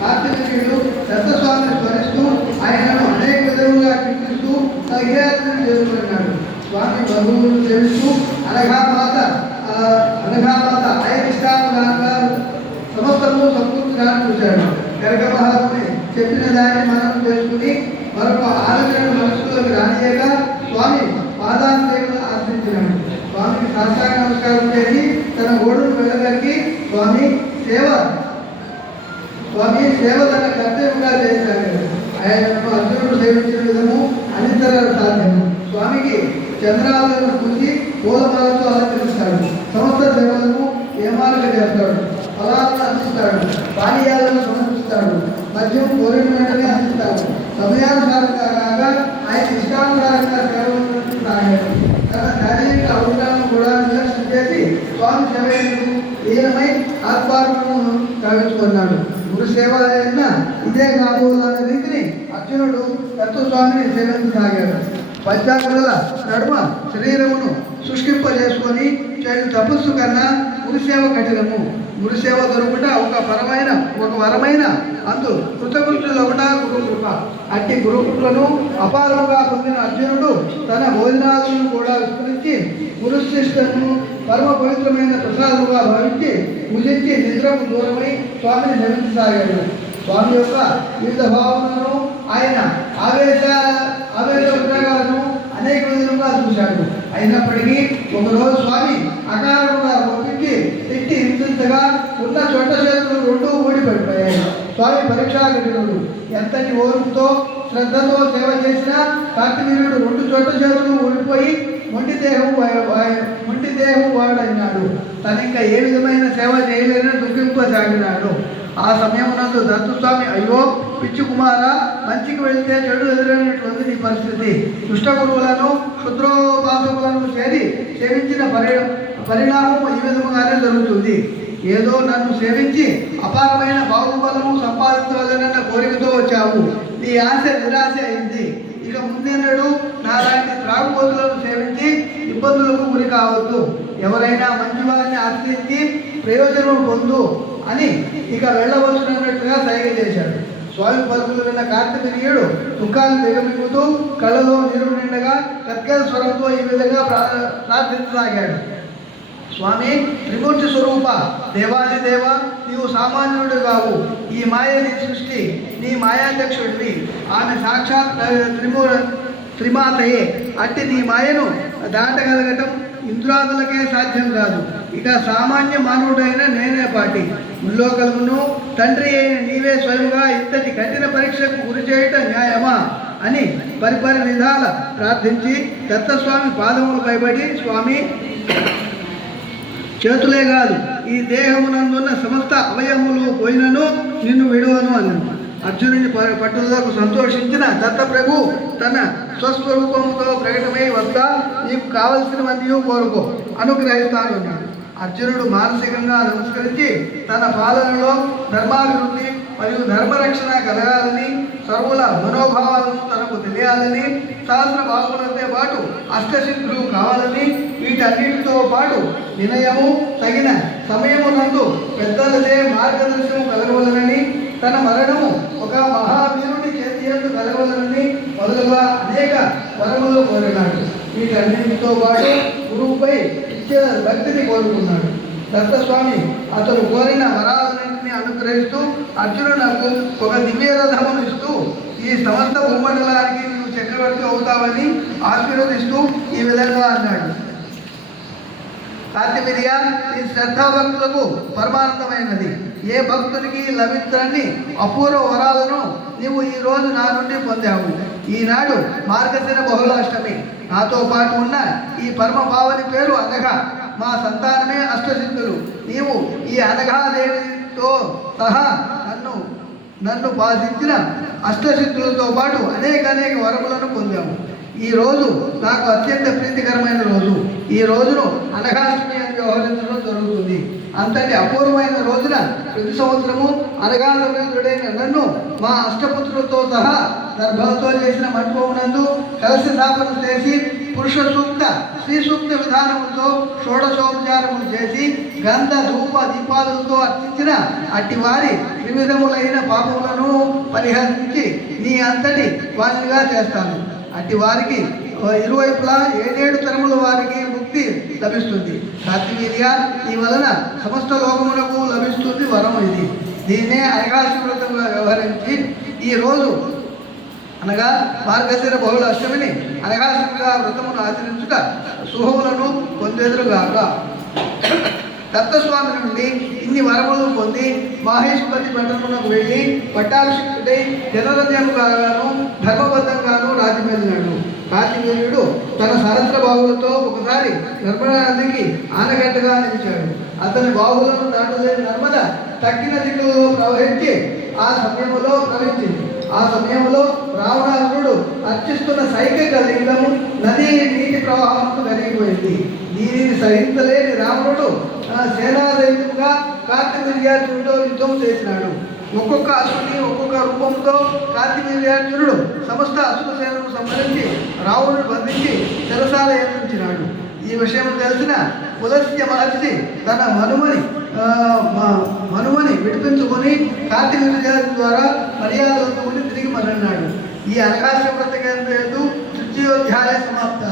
కార్తీకేయుడు దత్తస్వామిని స్మరిస్తూ ఆయనను అనేక విధములుగా కీర్తిస్తూ విజయాలను చేసుకున్నాడు. స్వామి బంధువులను సేవిస్తూ అనఘామాత ఆయన ఇష్టానుసారంగా సమస్తము సంపూర్తిగా చూశాడు. కనక మహాత్ముని చెప్పిన దాన్ని మనం చేసుకుని మరొక ఆలోచన మనసులోకి రానియక స్వామి పాదాలను ఆశ్రయించినాడు. స్వామికి సాష్టాంగ నమస్కారం చేసి తన ఓడును వెళ్ళగలిగి స్వామి సేవ తన కర్తవ్యంగా చేశాడు. ఆయనను అర్జునుడు సేవించిన విధము అనితర సాధ్యము. స్వామికి చంద్రాలను పూసి పూలమాలతో అలంకరిస్తాడు. సమస్త సేవలను నియమాలుగా చేస్తాడు. ఫలాలను అందిస్తాడు. పానీయాలను సమర్పిస్తాడు. మద్యం కోరిన వెంటనే అందిస్తాడు. సమయానుసారంగా కాగా ఆయన ఇష్టానుసారంగా సేవలను సాగాడు. తన శారీరక అవసరాలను కూడా నిర్లక్ష్యం చేసి స్వామి సేవకు ఈయనమై ఆత్మార్పణను కావించుకున్నాడు. గురు సేవ అయినా ఇదే కాబోలన్న రీతిని అర్జునుడు తత్వస్వామిని సేవించసాగాడు. పంచాగ్రల నడుమ శరీరమును శుష్కింపజేసుకొని చేయు తపస్సు కన్నా గురుసేవ కఠినము. గురుసేవ దొరుకుట ఒక వరమైన అందు కృతకృతులు ఒకట గురుకృప. అట్టి గురుకృపను అపారముగా పొందిన అర్జునుడు తన భోజనాలను కూడా విస్మరించి గురుశిష్టను పరమ పవిత్రమైన ప్రసాదముగా భావించి భుజించి నిద్రకు దూరమై స్వామిని సేవించసాగాడు. స్వామి యొక్క వివిధ భావనలను ఆయన ఆవేశ ఉద్రేకాలను అనేక విధంగా చూశాడు. అయినప్పటికీ ఒకరోజు స్వామి అకారణంగా పంపించి తిట్టి హింసించగా ఉన్న చోట చేతులు రెండూ ఊడిపడిపోయాయి. స్వామి పరీక్షాగరుడు ఎంతటి ఓర్పుతో శ్రద్ధతో సేవ చేసినా కార్తవీర్యుడు రెండు చోట చేతులు ఊడిపోయి మొండి దేహం వాడైనాడు. తనింకా ఏ విధమైన సేవ చేయలేదని దుఃఖింపసాగినాడు. ఆ సమయమునందు దత్తస్వామి, అయ్యో పిచ్చి కుమార, మంచికి వెళితే చెడు ఎదురైనటువంటి నీ పరిస్థితి. దుష్ట గురువులను క్షుద్రోపాసకులను సేవించిన పరిణామం ఈ విధముగానే జరుగుతుంది. ఏదో నన్ను సేవించి అపారమైన బాహుబలము సంపాదించవలనన్న కోరికతో వచ్చావు. నీ ఆశ నిరాశ అయింది. ఇక ముందేనాడు నాలాంటి త్రాగుబోతులను సేవించి ఇబ్బందులకు గురి కావద్దు. ఎవరైనా మంచి వారిని ఆశ్రయించి ప్రయోజనం పొందు అని ఇక వెళ్ళవచ్చునన్నట్టుగా సైగ చేశాడు. స్వామి పలుకులు విన్న కార్తవీర్యుడు దుఃఖాన్ని దిగమింగుతూ కళ్ళలో నీరు నిండగా కర్కర స్వరంతో ఈ విధంగా ప్రార్థించసాగాడు. స్వామి త్రిమూర్తి స్వరూప, దేవాదిదేవ, నీవు సామాన్యుడు కావు. ఈ మాయ నీ సృష్టి, నీ మాయాధ్యక్షుడివి. ఆమె సాక్షాత్ త్రిమాతయే. అట్టి నీ మాయను దాటగలగటం ఇంద్రాదులకే సాధ్యం కాదు. ఇక సామాన్య మానవుడైన నేనే పాటి ముల్లోకలను తండ్రి అయిన నీవే స్వయంగా ఇంతటి కఠిన పరీక్షకు గురి చేయటం న్యాయమా అని పరిపరి విధాల ప్రార్థించి దత్తస్వామి పాదములు పైబడి, స్వామి చేతులే కాదు ఈ దేహమునందున్న సమస్త అవయములు పోయినను నిన్ను విడువను అన్నాడు. అర్జునుని పట్టుదలకు సంతోషించిన దత్తప్రభు తన స్వస్వరూపముతో ప్రకటమై వద్ద నీకు కావలసినవన్నీ కోరుకో, అనుగ్రహిస్తాను అన్నాడు. అర్జునుడు మానసికంగా నమస్కరించి తన పాలనలో ధర్మాభివృద్ధి మరియు ధర్మరక్షణ కలగాలని, సర్వుల మనోభావాలను తనకు తెలియాలని, సహస్ర భావములతో పాటు అష్టసిద్ధులు కావాలని, వీటన్నిటితో పాటు వినయము తగిన సమయమునందు పెద్దలదే మార్గదర్శనం కలగవలనని, తన మరణము ఒక మహావీరుని చేతియందు కలగవలనని మొదలుగా అనేక వరములు కోరినాడు. వీటన్నిటితో పాటు గురువుపై ఇచ్చిన భక్తిని కోరుకున్నాడు. దత్తస్వామి అతను కోరిన వరాలన్నింటినీ అనుగ్రహిస్తూ అర్జునునకు ఒక దివ్య రథమును ఇస్తూ ఈ సమస్త భూమండలానికి నువ్వు చక్రవర్తి అవుతావని ఆశీర్వదిస్తూ ఈ విధంగా అన్నాడు. కార్తవీర్య, ఈ శ్రద్ధాభక్తులకు పరమానందమైనది. ఏ భక్తునికి లభించని అపూర్వ వరాలను నీవు ఈరోజు నా నుండి పొందావు. ఈనాడు మార్గశిర బహుళాష్టమి. నాతో పాటు ఉన్న ఈ పరమ పావని పేరు అనఘ. మా సంతానమే అష్టసిద్ధులు. నీవు ఈ అనఘాదేవితో సహా నన్ను బాధించిన అష్టసిద్ధులతో పాటు అనేక వరములను పొందాము. ఈ రోజు నాకు అత్యంత ప్రీతికరమైన రోజు. ఈ రోజును అనఘాష్టమి అని వ్యవహరించడం జరుగుతుంది. అంతటి అపూర్వమైన రోజున ప్రతి సంవత్సరము అనఘాసమేతుడైన నన్ను మా అష్టపుత్రులతో సహా గర్భంతో చేసిన మంటపమునందు కలశ స్థాపన చేసి పురుష సూక్త స్త్రీ సూక్త విధానములతో షోడశోపచారములు చేసి గంధ ధూప దీపాలతో అర్చించిన అట్టి వారి త్రివిధములైన పాపములను పరిహరించి నీ అంతటి వాణిగా చేస్తాను. అట్టి వారికి ఇరువైపులా 7 తరముల వారికి ముక్తి లభిస్తుంది. కార్తవీర్య, ఈ వలన సమస్త లోకములకు లభిస్తుంది వరం ఇది. దీన్నే అనఘాసుర వ్రతంగా వ్యవహరించి ఈ రోజు అనగా మార్గశిర బహుళ అష్టమిని అనఘాసురుగా వ్రతమును ఆచరించుట శుభములను పొందేదురుగాక. దత్తస్వామి నుండి ఇన్ని వరములు పొంది మాహేశ్వరి పట్టణమునకు వెళ్ళి పట్టాభిషిక్తుడై జనరంజముగాను ధర్మబద్ధంగాను రాజ్యమేలినాడు. కార్తివీర్యుడు తన సహస్ర బాహువులతో ఒకసారి నర్మదా నదికి ఆనగట్టగా నిలిచాడు. అతని బాహువులను దాటులేని నర్మద తక్కిన దిక్కులలో ప్రవహించి ప్రవహించింది. ఆ సమయంలో రావణాసురుడు అర్చిస్తున్న సైకిక లింగము నది నీటి ప్రవాహంతో కరిగిపోయింది. దీనిని సహించలేని రావణుడు సేనాసహితముగా కార్తివీర్యార్జునుడితో యుద్ధం చేసినాడు. ఒక్కొక్క అసురుని ఒక్కొక్క రూపంతో కార్తివీర్యార్జునుడు సమస్త అసుర సేనను సంహరించి రావణుడు బంధించి చెరసాల ఏర్పించినాడు. ఈ విషయం తెలిసిన పులస్త్య మహర్షి తన మనుమని విడిపించుకొని కార్తివీర్యార్జును ద్వారా మర్యాదలతో ఉండి తిరిగి మరన్నాడు. ఈ అనఘాసుర వ్రత తృతీయోధ్యాయ సమాప్త.